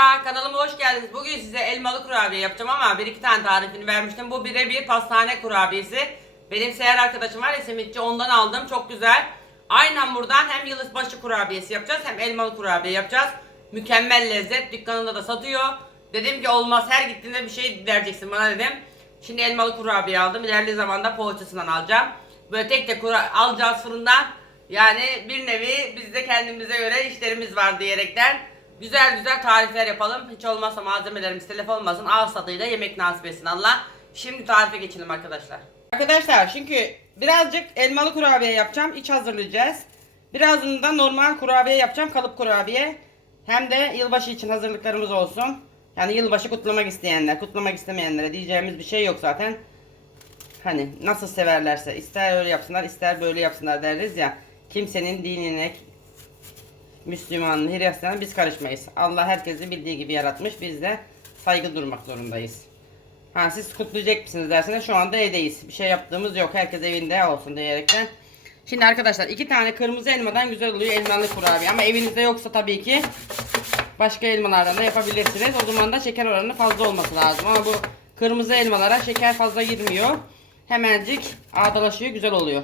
Arkadaşlar kanalıma hoş geldiniz. Bugün size elmalı kurabiye yapacağım ama bir iki tane tarifini vermiştim. Bu birebir pastane kurabiyesi. Benim seher arkadaşım var ya simitçi ondan aldım. Çok güzel. Aynen buradan hem yılbaşı kurabiyesi yapacağız hem elmalı kurabiye yapacağız. Mükemmel lezzet. Dükkanında da satıyor. Dedim ki olmaz her gittiğinde bir şey vereceksin bana dedim. Şimdi elmalı kurabiye aldım. İlerli zamanda poğaçasından alacağım. Böyle tek tek alacağız fırından. Yani bir nevi biz de kendimize göre işlerimiz var diyerekten güzel güzel tarifler yapalım. Hiç olmazsa malzemelerimiz telef olmasın. Ağız tadıyla yemek nasip etsin Allah. Şimdi tarife geçelim arkadaşlar. Arkadaşlar çünkü birazcık elmalı kurabiye yapacağım. İç hazırlayacağız. Birazını da normal kurabiye yapacağım. Kalıp kurabiye. Hem de yılbaşı için hazırlıklarımız olsun. Yani yılbaşı kutlamak isteyenler, kutlamak istemeyenlere diyeceğimiz bir şey yok zaten. Hani nasıl severlerse ister öyle yapsınlar ister böyle yapsınlar deriz ya. Kimsenin dinine, Müslümanlığı, Hristiyanlığı biz karışmayız. Allah herkesi bildiği gibi yaratmış. Biz de saygı durmak zorundayız. Ha siz kutlayacak mısınız derseniz şu anda evdeyiz. Bir şey yaptığımız yok. Herkes evinde olsun diyerekten. Şimdi arkadaşlar iki tane kırmızı elmadan güzel oluyor elmalı kurabiye. Ama evinizde yoksa tabii ki başka elmalardan da yapabilirsiniz. O zaman da şeker oranı fazla olması lazım. Ama bu kırmızı elmalara şeker fazla girmiyor. Hemencik ağdalaşıyor güzel oluyor.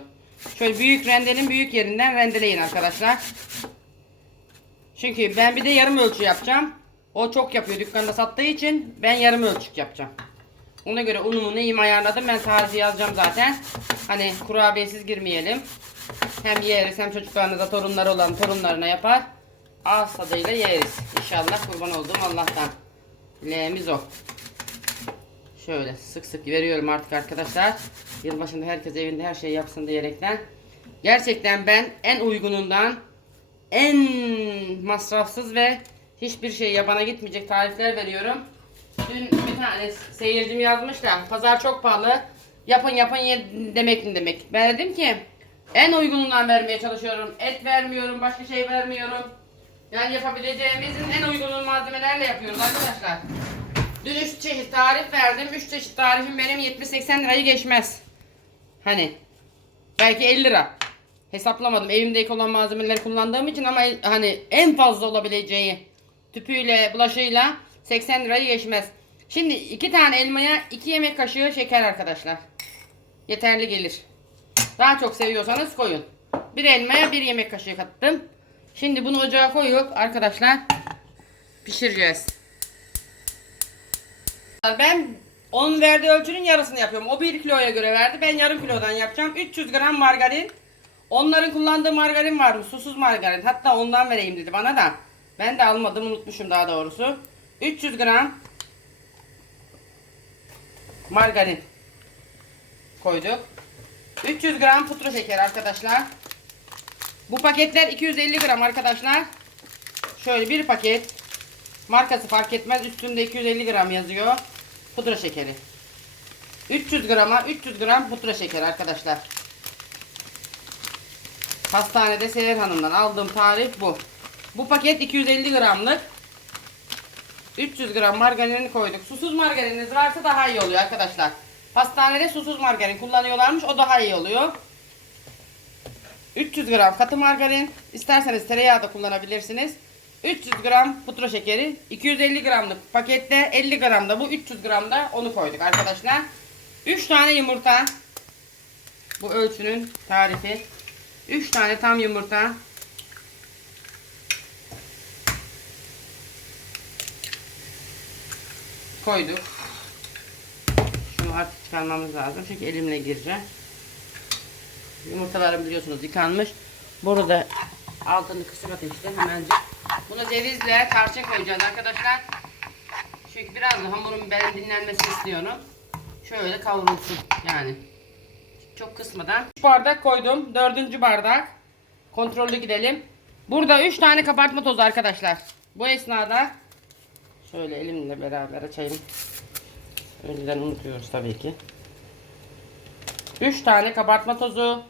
Şöyle büyük rendenin büyük yerinden rendeleyin arkadaşlar. Çünkü ben bir de yarım ölçü yapacağım. O çok yapıyor dükkanda sattığı için ben yarım ölçük yapacağım. Ona göre unumu neyimi ayarladım. Ben tarifi yazacağım zaten. Hani kurabiyesiz girmeyelim. Hem yeriz hem çocuklarınıza torunları olan torunlarına yapar. Ağız tadıyla yeriz. İnşallah kurban olduğum Allah'tan. Dileğimiz o. Şöyle sık sık veriyorum artık arkadaşlar. Yılbaşında herkes evinde her şeyi yapsın diyerekten. Gerçekten ben en uygunundan en masrafsız ve hiçbir şey yabana gitmeyecek tarifler veriyorum. Dün bir tane seyircim yazmış da pazar çok pahalı. Yapın yapın ye demek ne demek. Ben dedim ki en uygunundan vermeye çalışıyorum. Et vermiyorum, başka şey vermiyorum. Yani yapabileceğimizin en uygun malzemelerle yapıyoruz arkadaşlar. Dün 3 çeşit tarif verdim. 3 çeşit tarifim benim 70-80 lirayı geçmez. Hani belki 50 lira. Hesaplamadım. Evimdeki olan malzemeleri kullandığım için ama hani en fazla olabileceği tüpüyle, bulaşığıyla 80 lirayı geçmez. Şimdi iki tane elmaya 2 yemek kaşığı şeker arkadaşlar. Yeterli gelir. Daha çok seviyorsanız koyun. Bir elmaya bir yemek kaşığı kattım. Şimdi bunu ocağa koyup arkadaşlar pişireceğiz. Ben onun verdiği ölçünün yarısını yapıyorum. O 1 kiloya göre verdi. Ben yarım kilodan yapacağım. 300 gram margarin. Onların kullandığı margarin var mı? Susuz margarin. Hatta ondan vereyim dedi bana da. Ben de almadım unutmuşum daha doğrusu. 300 gram margarin koyduk. 300 gram pudra şeker arkadaşlar. Bu paketler 250 gram arkadaşlar. Şöyle bir paket. Markası fark etmez. Üstünde 250 gram yazıyor. Pudra şekeri. 300 grama 300 gram pudra şekeri arkadaşlar. Hastanede Seher Hanım'dan aldığım tarif bu. Bu paket 250 gramlık. 300 gram margarini koyduk. Susuz margarininiz varsa daha iyi oluyor arkadaşlar. Hastanede susuz margarin kullanıyorlarmış. O daha iyi oluyor. 300 gram katı margarin. İsterseniz tereyağı da kullanabilirsiniz. 300 gram pudra şekeri. 250 gramlık pakette 50 gram da bu 300 gram da onu koyduk arkadaşlar. 3 tane yumurta. Bu ölçünün tarifi. 3 tane tam yumurta. Koyduk. Şunu artık çıkarmamız lazım. Çünkü elimle gireceğim. Yumurtalarım biliyorsunuz yıkanmış. Burada altını kısık ateşte hemencik. Buna cevizle tarçın koyacağız arkadaşlar. Çünkü biraz da hamurun benim dinlenmesini istiyorum. Şöyle kavrulsun yani. Çok kısmadan. 3 bardak koydum. Dördüncü bardak. Kontrollü gidelim. Burada 3 tane kabartma tozu arkadaşlar. Bu esnada şöyle elimle beraber açayım. Önceden unutuyoruz tabii ki. 3 tane kabartma tozu.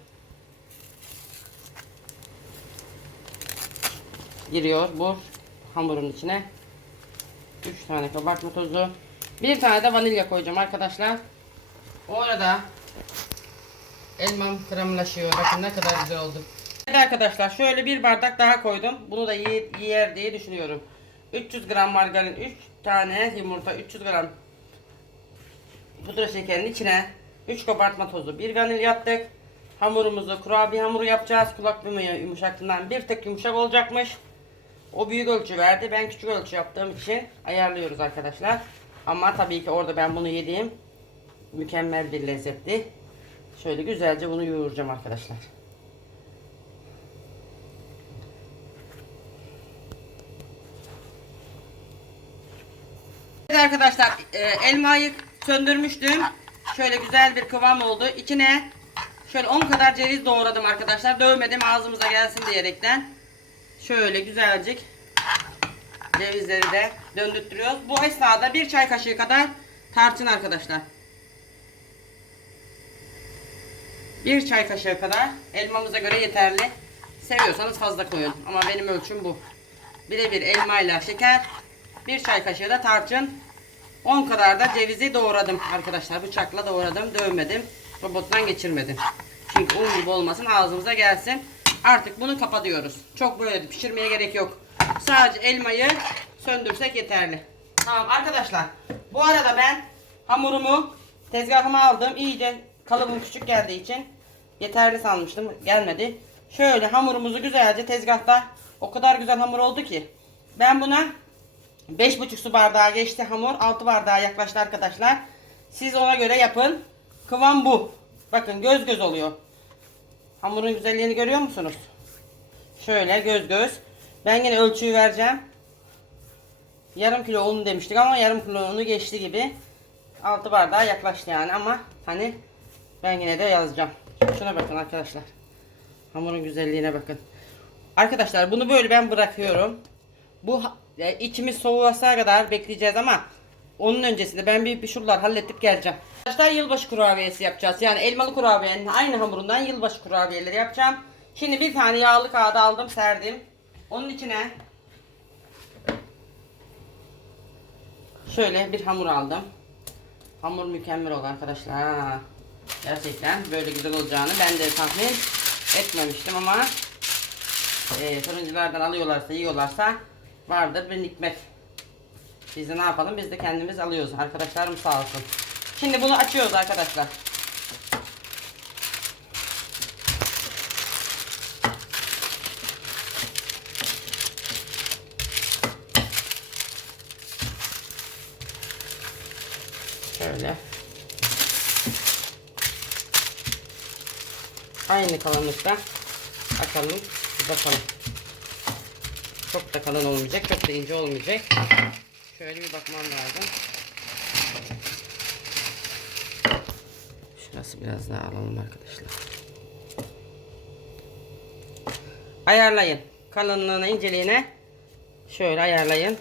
Giriyor bu hamurun içine. 3 tane kabartma tozu. Bir tane de vanilya koyacağım arkadaşlar. O arada elmam kremlaşıyor. Bakın ne kadar güzel oldu. Evet arkadaşlar şöyle bir bardak daha koydum. Bunu da yer, diye düşünüyorum. 300 gram margarin, 3 tane yumurta, 300 gram pudra şekerinin içine 3 kabartma tozu, 1 vanilya attık. Hamurumuzu kurabiye hamuru yapacağız. Kulak bir yumuşaklığından bir tık yumuşak olacakmış. O büyük ölçü verdi. Ben küçük ölçü yaptığım için ayarlıyoruz arkadaşlar. Ama tabii ki orada ben bunu yediğim mükemmel bir lezzetti. Şöyle güzelce bunu yoğuracağım arkadaşlar. Evet arkadaşlar e, elmayı söndürmüştüm. Şöyle güzel bir kıvam oldu. İçine şöyle 10 kadar ceviz doğradım arkadaşlar. Dövmedim ağzımıza gelsin diyerekten. Şöyle güzelcik cevizleri de döndürtüyoruz. Bu esnada bir çay kaşığı kadar tarçın arkadaşlar. Bir çay kaşığı kadar elmamıza göre yeterli. Seviyorsanız fazla koyun. Ama benim ölçüm bu. Birebir elmayla şeker. Bir çay kaşığı da tarçın. 10 kadar da cevizi doğradım arkadaşlar. Bıçakla doğradım. Dövmedim. Robottan geçirmedim. Çünkü un gibi olmasın ağzımıza gelsin. Artık bunu kapatıyoruz. Çok böyle pişirmeye gerek yok. Sadece elmayı söndürsek yeterli. Tamam arkadaşlar. Bu arada ben hamurumu tezgahıma aldım. İyice kalıbım küçük geldiği için yeterli sanmıştım. Gelmedi. Şöyle hamurumuzu güzelce tezgahta o kadar güzel hamur oldu ki ben buna 5,5 su bardağı geçti hamur. 6 bardağa yaklaştı arkadaşlar. Siz ona göre yapın. Kıvam bu. Bakın göz göz oluyor. Hamurun güzelliğini görüyor musunuz? Şöyle göz göz. Ben yine ölçüyü vereceğim. Yarım kilo un demiştik ama yarım kilo unu geçti gibi. 6 bardağa yaklaştı yani ama hani ben yine de yazacağım. Şuna bakın arkadaşlar. Hamurun güzelliğine bakın. Arkadaşlar bunu böyle ben bırakıyorum. Bu e, içimiz soğuğasa kadar bekleyeceğiz ama onun öncesinde ben bir, şuralar halledip geleceğim. Arkadaşlar yılbaşı kurabiyesi yapacağız. Yani elmalı kurabiyenin aynı hamurundan yılbaşı kurabiyeleri yapacağım. Şimdi bir tane yağlı kağıda aldım serdim. Onun içine şöyle bir hamur aldım. Hamur mükemmel oldu arkadaşlar. Ha. Gerçekten böyle güzel olacağını ben de tahmin etmemiştim ama e, fırıncılardan alıyorlarsa yiyorlarsa vardır bir nikmet. Biz de ne yapalım? Biz de kendimiz alıyoruz. Arkadaşlarım sağ olsun. Şimdi bunu açıyoruz arkadaşlar. Şöyle. Aynı kalınlıkta açalım. Bakalım. Çok da kalın olmayacak, çok da ince olmayacak. Şöyle bir bakmam lazım. Şurası biraz daha alalım arkadaşlar. Ayarlayın. Kalınlığına, inceliğine şöyle ayarlayın.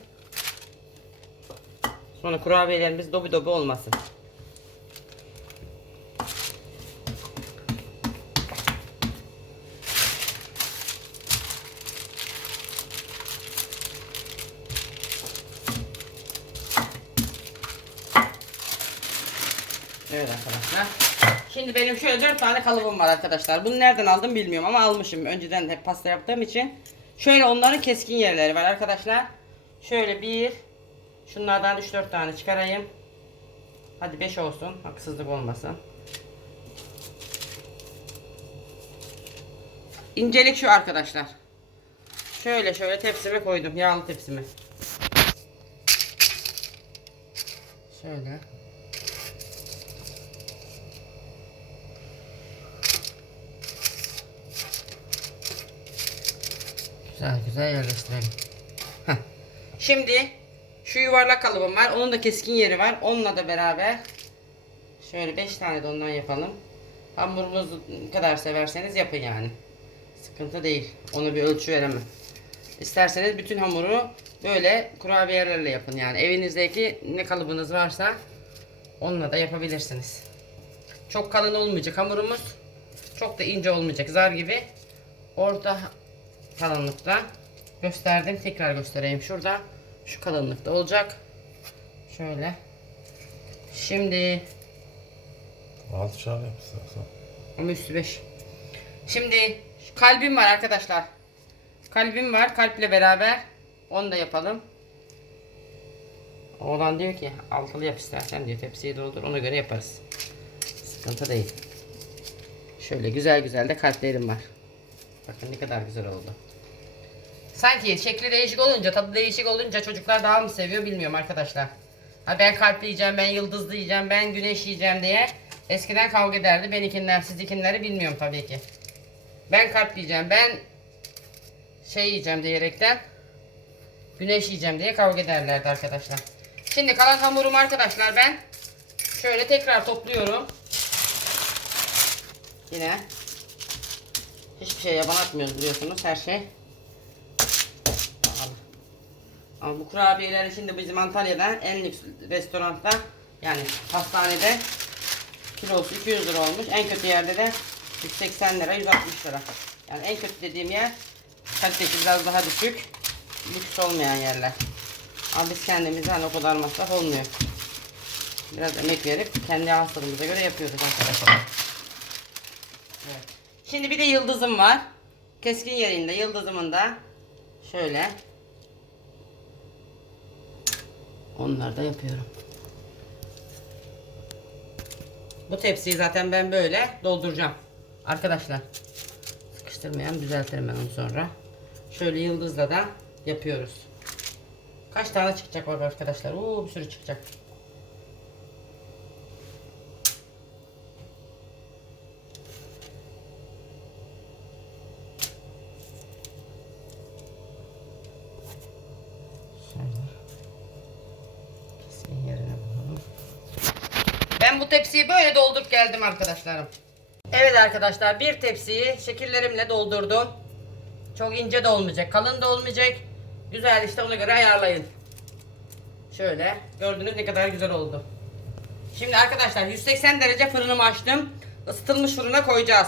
Sonra kurabiyelerimiz dobi dobi olmasın. Evet arkadaşlar. Şimdi benim şöyle 4 tane kalıbım var arkadaşlar. Bunu nereden aldım bilmiyorum ama almışım. Önceden hep pasta yaptığım için. Şöyle onların keskin yerleri var arkadaşlar. Şöyle bir şunlardan 3-4 tane çıkarayım. Hadi 5 olsun. Haksızlık olmasın. İncelik şu arkadaşlar. Şöyle şöyle tepsime koydum. Yağlı tepsime. Şöyle. Güzel güzel yerleştirelim. Şimdi şu yuvarlak kalıbım var. Onun da keskin yeri var. Onunla da beraber şöyle 5 tane de ondan yapalım. Hamurunuzu ne kadar severseniz yapın yani. Sıkıntı değil. Onu bir ölçü veremem. İsterseniz bütün hamuru böyle kurabiyelerle yapın yani. Evinizdeki ne kalıbınız varsa onunla da yapabilirsiniz. Çok kalın olmayacak hamurumuz. Çok da ince olmayacak. Zar gibi. Orta kalınlıkta gösterdim. Tekrar göstereyim. Şurada şu kalınlıkta olacak. Şöyle. Şimdi Altı çağır yap istersen. ama üstü 5. Şimdi kalbim var arkadaşlar. Kalbim var. Kalple beraber onu da yapalım. Oğlan diyor ki altılı yap istersen diyor tepsiyi doldur ona göre yaparız. Sıkıntı değil. Şöyle güzel güzel de kalplerim var. Bakın ne kadar güzel oldu. Sanki şekli değişik olunca, tadı değişik olunca çocuklar daha mı seviyor bilmiyorum arkadaşlar. Ha ben kalpli yiyeceğim, ben yıldızlı yiyeceğim, ben güneş yiyeceğim diye eskiden kavga ederdi. Benimkiler, sizinkileri bilmiyorum tabii ki. Ben kalp yiyeceğim, ben şey yiyeceğim diyerekten güneş yiyeceğim diye kavga ederlerdi arkadaşlar. Şimdi kalan hamurumu arkadaşlar ben şöyle tekrar topluyorum. Yine hiçbir şey yaban atmıyoruz biliyorsunuz her şey. Ama bu kurabiyeleri şimdi bizim Antalya'da en lüks restoranda yani pastanede kilosu 200 lira olmuş. En kötü yerde de 180 lira 160 lira. Yani en kötü dediğim yer kalitesi biraz daha düşük. Lüks olmayan yerler. Ama biz kendimize hani o kadar masraf olmuyor. Biraz emek verip kendi hastalığımıza göre yapıyoruz arkadaşlar. Evet. Şimdi bir de yıldızım var. Keskin yerinde yıldızımın da şöyle onları da yapıyorum. Bu tepsiyi zaten ben böyle dolduracağım. Arkadaşlar sıkıştırmayan düzeltirim ben onu sonra. Şöyle yıldızla da yapıyoruz. Kaç tane çıkacak bak arkadaşlar? Oo bir sürü çıkacak. Şöyle. Kesin yerine bulalım. Ben bu tepsiyi böyle doldurup geldim arkadaşlarım. Evet arkadaşlar bir tepsiyi şekillerimle doldurdum. Çok ince de olmayacak, kalın da olmayacak. Güzel işte ona göre ayarlayın. Şöyle gördünüz ne kadar güzel oldu. Şimdi arkadaşlar 180 derece fırınımı açtım. Isıtılmış fırına koyacağız.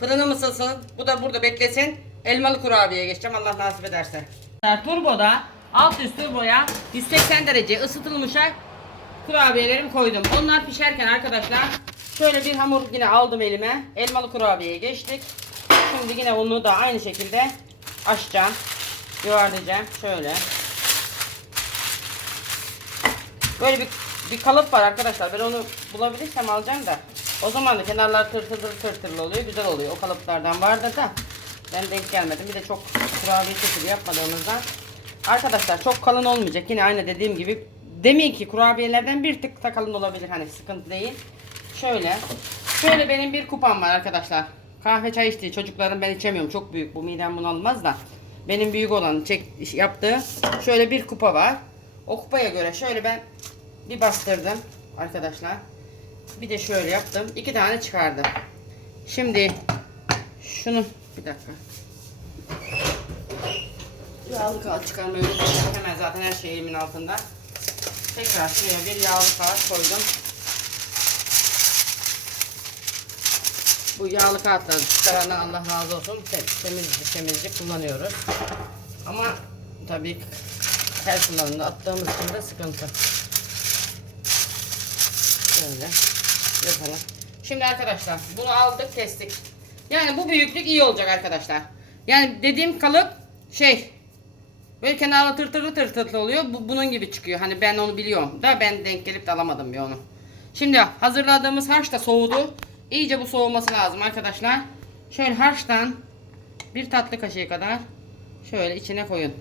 Fırınım ısınsın. Bu da burada beklesin. Elmalı kurabiyeye geçeceğim Allah nasip ederse. Turboda alt üst turboya 180 derece ısıtılmışa kurabiyelerimi koydum. Onlar pişerken arkadaşlar şöyle bir hamur yine aldım elime. Elmalı kurabiyeye geçtik. Şimdi yine onu da aynı şekilde açacağım. Yuvarlayacağım. Şöyle. Böyle bir, bir kalıp var arkadaşlar. Ben onu bulabilirsem alacağım da. O zaman da kenarlar tırtırlı tırtırlı oluyor. Güzel oluyor. O kalıplardan vardı da. Ben denk gelmedim. Bir de çok kurabiye şekli yapmadığımızdan. Arkadaşlar çok kalın olmayacak. Yine aynı dediğim gibi. Demin ki kurabiyelerden bir tık da kalın olabilir. Hani sıkıntı değil. Şöyle. Şöyle benim bir kupam var arkadaşlar. Kahve çay içtiği çocukların ben içemiyorum. Çok büyük. Bu midem bunu almaz da. Benim büyük olan çek, yaptığı şöyle bir kupa var. O kupaya göre şöyle ben bir bastırdım arkadaşlar. Bir de şöyle yaptım. İki tane çıkardım. Şimdi şunu bir dakika. Yağlı kağıt çıkarmayı. Hemen zaten her şey elimin altında. Tekrar şuraya bir yağlı kağıt koydum. Bu yağlı kağıtları çıkarandan Allah razı olsun. Tem- Temizlik temizlik kullanıyoruz. Ama tabii her kullanımda attığımız için de sıkıntı. Şöyle yapalım. Şimdi arkadaşlar bunu aldık kestik. Yani bu büyüklük iyi olacak arkadaşlar. Yani dediğim kalıp şey böyle kenarı tırtırlı tırtırlı oluyor. Bu bunun gibi çıkıyor. Hani ben onu biliyorum da ben denk gelip de alamadım bir onu. Şimdi hazırladığımız harç da soğudu. İyice bu soğuması lazım arkadaşlar. Şöyle harçtan bir tatlı kaşığı kadar şöyle içine koyun.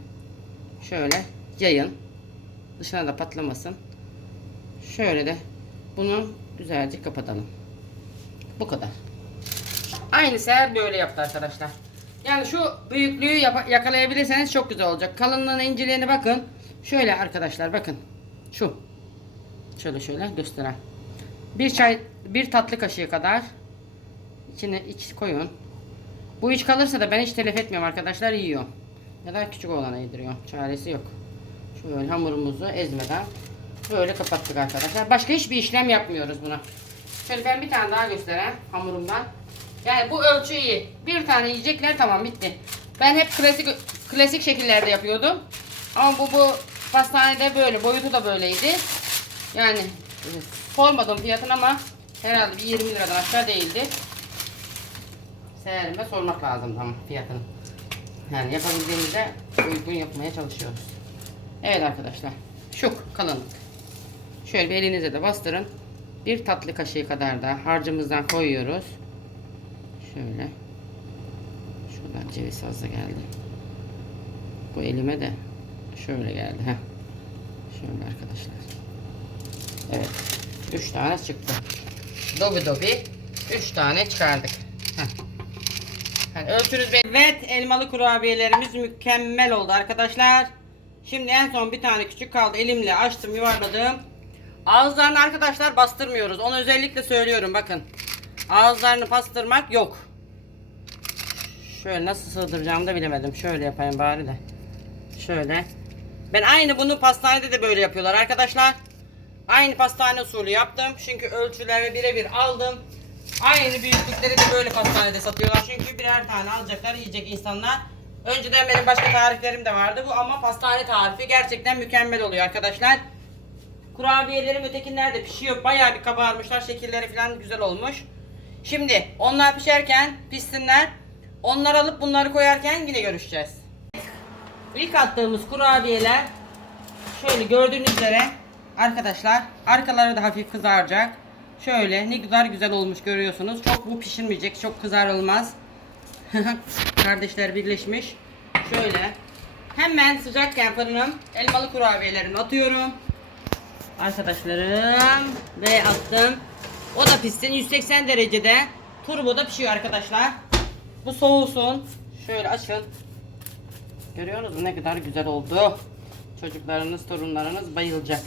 Şöyle yayın. Dışına da patlamasın. Şöyle de bunu güzelce kapatalım. Bu kadar. Aynı seher böyle yaptı arkadaşlar. Yani şu büyüklüğü yakalayabilirseniz çok güzel olacak. Kalınlığına inceliğine bakın. Şöyle arkadaşlar bakın. Şu. Şöyle şöyle gösteren. Bir çay bir tatlı kaşığı kadar içine iç koyun. Bu iç kalırsa da ben hiç telef etmiyorum arkadaşlar yiyor. Ya da küçük oğlana yediriyor. Çaresi yok. Şöyle hamurumuzu ezmeden böyle kapattık arkadaşlar. Başka hiçbir işlem yapmıyoruz buna. Şöyle ben bir tane daha gösteren hamurumdan. Yani bu ölçü iyi. Bir tane yiyecekler tamam bitti. Ben hep klasik klasik şekillerde yapıyordum. Ama bu bu pastanede böyle boyutu da böyleydi. Yani sormadım fiyatını ama herhalde bir 20 liradan aşağı değildi. Seherime sormak lazım tam fiyatını. Yani yapabildiğimizde uygun yapmaya çalışıyoruz. Evet arkadaşlar. Şu kalınlık. Şöyle bir elinize de bastırın. Bir tatlı kaşığı kadar da harcımızdan koyuyoruz. Şöyle. Şuradan ceviz fazla geldi. Bu elime de şöyle geldi. Heh. Şöyle arkadaşlar. Evet. 3 tane çıktı. Dobi dobi 3 tane çıkardık. Heh. Hadi ölçünüz belli. Evet elmalı kurabiyelerimiz mükemmel oldu arkadaşlar. Şimdi en son bir tane küçük kaldı. Elimle açtım yuvarladım. Ağızlarını arkadaşlar bastırmıyoruz. Onu özellikle söylüyorum bakın. Ağızlarını bastırmak yok. Şöyle nasıl sığdıracağımı da bilemedim. Şöyle yapayım bari de. Şöyle. Ben aynı bunu pastanede de böyle yapıyorlar arkadaşlar. Aynı pastane usulü yaptım. Çünkü ölçüleri birebir aldım. Aynı büyüklükleri de böyle pastanede satıyorlar. Çünkü birer tane alacaklar yiyecek insanlar. Önceden benim başka tariflerim de vardı bu ama pastane tarifi gerçekten mükemmel oluyor arkadaşlar. Kurabiyelerim ötekiler de pişiyor. Bayağı bir kabarmışlar. Şekilleri falan güzel olmuş. Şimdi onlar pişerken pişsinler. Onları alıp bunları koyarken yine görüşeceğiz. İlk attığımız kurabiyeler şöyle gördüğünüz üzere arkadaşlar arkaları da hafif kızaracak. Şöyle ne kadar güzel olmuş görüyorsunuz. Çok bu pişirmeyecek. Çok kızarılmaz. Kardeşler birleşmiş. Şöyle hemen sıcakken fırınım elmalı kurabiyelerimi atıyorum. Arkadaşlarım ve attım. O da pişsin 180 derecede. Turboda pişiyor arkadaşlar. Bu soğusun. Şöyle açın. Görüyorsunuz ne kadar güzel oldu. Çocuklarınız, torunlarınız bayılacak.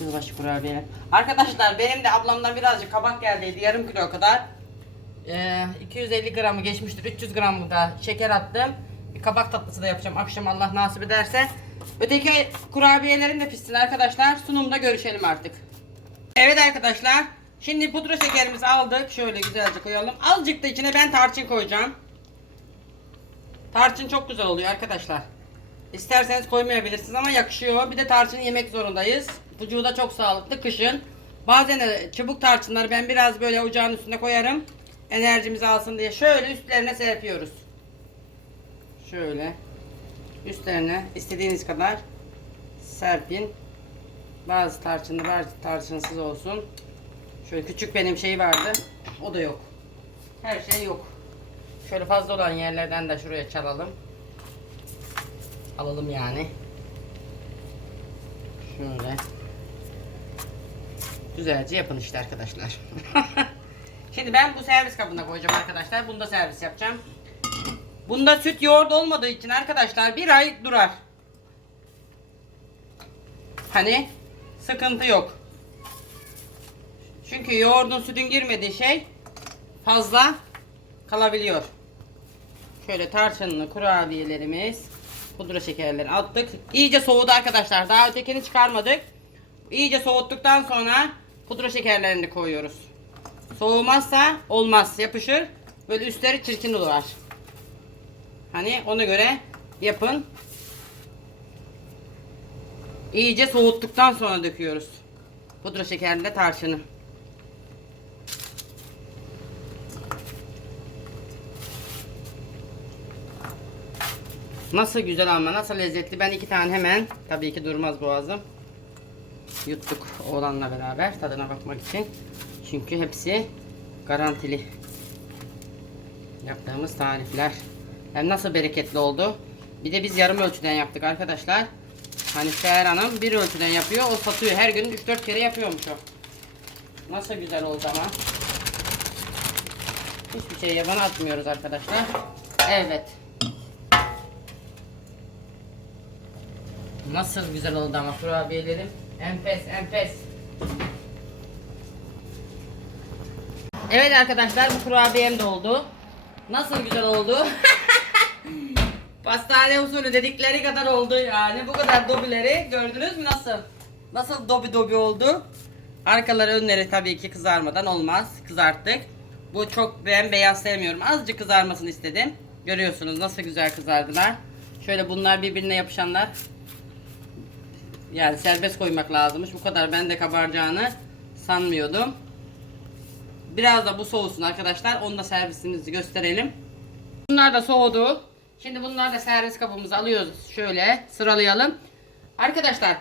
Yılbaşı kurabiyeler. Arkadaşlar benim de ablamdan birazcık kabak geldiydi. Yarım kilo kadar. Ee, 250 gramı geçmiştir. 300 gram da şeker attım. Bir kabak tatlısı da yapacağım. Akşam Allah nasip ederse. Öteki kurabiyelerim de pişsin arkadaşlar. Sunumda görüşelim artık. Evet arkadaşlar. Şimdi pudra şekerimizi aldık. Şöyle güzelce koyalım. Azıcık da içine ben tarçın koyacağım. Tarçın çok güzel oluyor arkadaşlar. İsterseniz koymayabilirsiniz ama yakışıyor. Bir de tarçın yemek zorundayız. Vücuda çok sağlıklı kışın. Bazen de çubuk tarçınları ben biraz böyle ocağın üstüne koyarım. Enerjimizi alsın diye. Şöyle üstlerine serpiyoruz. Şöyle. Üstlerine istediğiniz kadar serpin. Bazı tarçınlı bazı tarçınsız olsun. Şöyle küçük benim şey vardı. O da yok. Her şey yok. Şöyle fazla olan yerlerden de şuraya çalalım. Alalım yani. Şöyle. Güzelce yapın işte arkadaşlar. Şimdi ben bu servis kabına koyacağım arkadaşlar. Bunda servis yapacağım. Bunda süt yoğurt olmadığı için arkadaşlar bir ay durar. Hani sıkıntı yok. Çünkü yoğurdun sütün girmediği şey fazla kalabiliyor. Şöyle tarçınlı kurabiyelerimiz, pudra şekerleri attık. İyice soğudu arkadaşlar. Daha ötekini çıkarmadık. İyice soğuttuktan sonra pudra şekerlerini de koyuyoruz. Soğumazsa olmaz. Yapışır. Böyle üstleri çirkin olur. Hani ona göre yapın. İyice soğuttuktan sonra döküyoruz. Pudra şekerle tarçını. Nasıl güzel ama nasıl lezzetli. Ben iki tane hemen tabii ki durmaz boğazım. Yuttuk oğlanla beraber tadına bakmak için. Çünkü hepsi garantili. Yaptığımız tarifler. Hem nasıl bereketli oldu. Bir de biz yarım ölçüden yaptık arkadaşlar. Hani Seher Hanım bir ölçüden yapıyor. O satıyor. Her gün 3-4 kere yapıyormuş o. Nasıl güzel oldu ama. Hiçbir şey yabana atmıyoruz arkadaşlar. Evet. Nasıl güzel oldu ama kurabiyelerim. Enfes enfes. Evet arkadaşlar bu kurabiyem de oldu. Nasıl güzel oldu. Pastane usulü dedikleri kadar oldu yani. Bu kadar dobileri gördünüz mü nasıl? Nasıl dobi dobi oldu? Arkaları önleri tabii ki kızarmadan olmaz. Kızarttık. Bu çok ben beyaz sevmiyorum. Azıcık kızarmasını istedim. Görüyorsunuz nasıl güzel kızardılar. Şöyle bunlar birbirine yapışanlar. Yani serbest koymak lazımmış. Bu kadar ben de kabaracağını sanmıyordum. Biraz da bu soğusun arkadaşlar. Onu da servisimizi gösterelim. Bunlar da soğudu. Şimdi bunlar da servis kabımıza alıyoruz. Şöyle sıralayalım. Arkadaşlar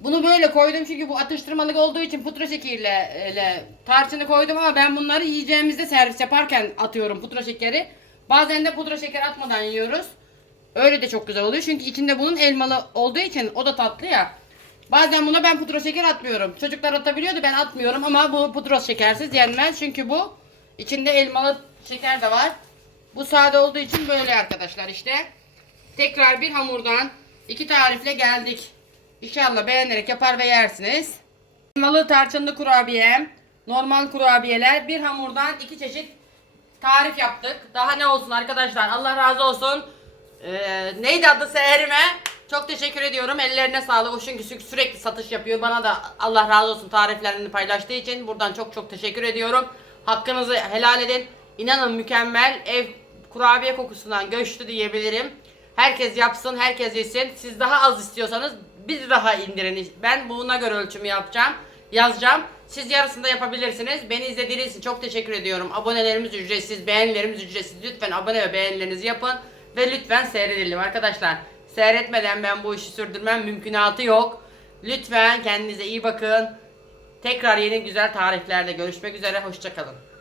Bunu böyle koydum çünkü bu atıştırmalık olduğu için pudra şekeriyle ile tarçını koydum ama ben bunları yiyeceğimizde servis yaparken atıyorum pudra şekeri. Bazen de pudra şekeri atmadan yiyoruz. Öyle de çok güzel oluyor çünkü içinde bunun elmalı olduğu için o da tatlı ya. Bazen buna ben pudra şeker atmıyorum. Çocuklar atabiliyordu ben atmıyorum ama bu pudra şekersiz yenmez çünkü bu içinde elmalı şeker de var. Bu sade olduğu için böyle arkadaşlar işte. Tekrar bir hamurdan iki tarifle geldik. İnşallah beğenerek yapar ve yersiniz. Elmalı tarçınlı kurabiye, normal kurabiyeler, bir hamurdan iki çeşit tarif yaptık. Daha ne olsun arkadaşlar Allah razı olsun. Ee, neydi adı Seherime? Çok teşekkür ediyorum. Ellerine sağlık. O çünkü sü- sürekli satış yapıyor. Bana da Allah razı olsun tariflerini paylaştığı için. Buradan çok çok teşekkür ediyorum. Hakkınızı helal edin. İnanın mükemmel ev kurabiye kokusundan göçtü diyebilirim. Herkes yapsın, herkes yesin. Siz daha az istiyorsanız biz daha indirin. Ben buna göre ölçümü yapacağım, yazacağım. Siz yarısında yapabilirsiniz. Beni izlediğiniz için çok teşekkür ediyorum. Abonelerimiz ücretsiz, beğenilerimiz ücretsiz. Lütfen abone ve beğenilerinizi yapın. Ve lütfen seyredelim arkadaşlar. Seyretmeden ben bu işi sürdürmem mümkünatı yok. Lütfen kendinize iyi bakın. Tekrar yeni güzel tariflerde görüşmek üzere. Hoşçakalın.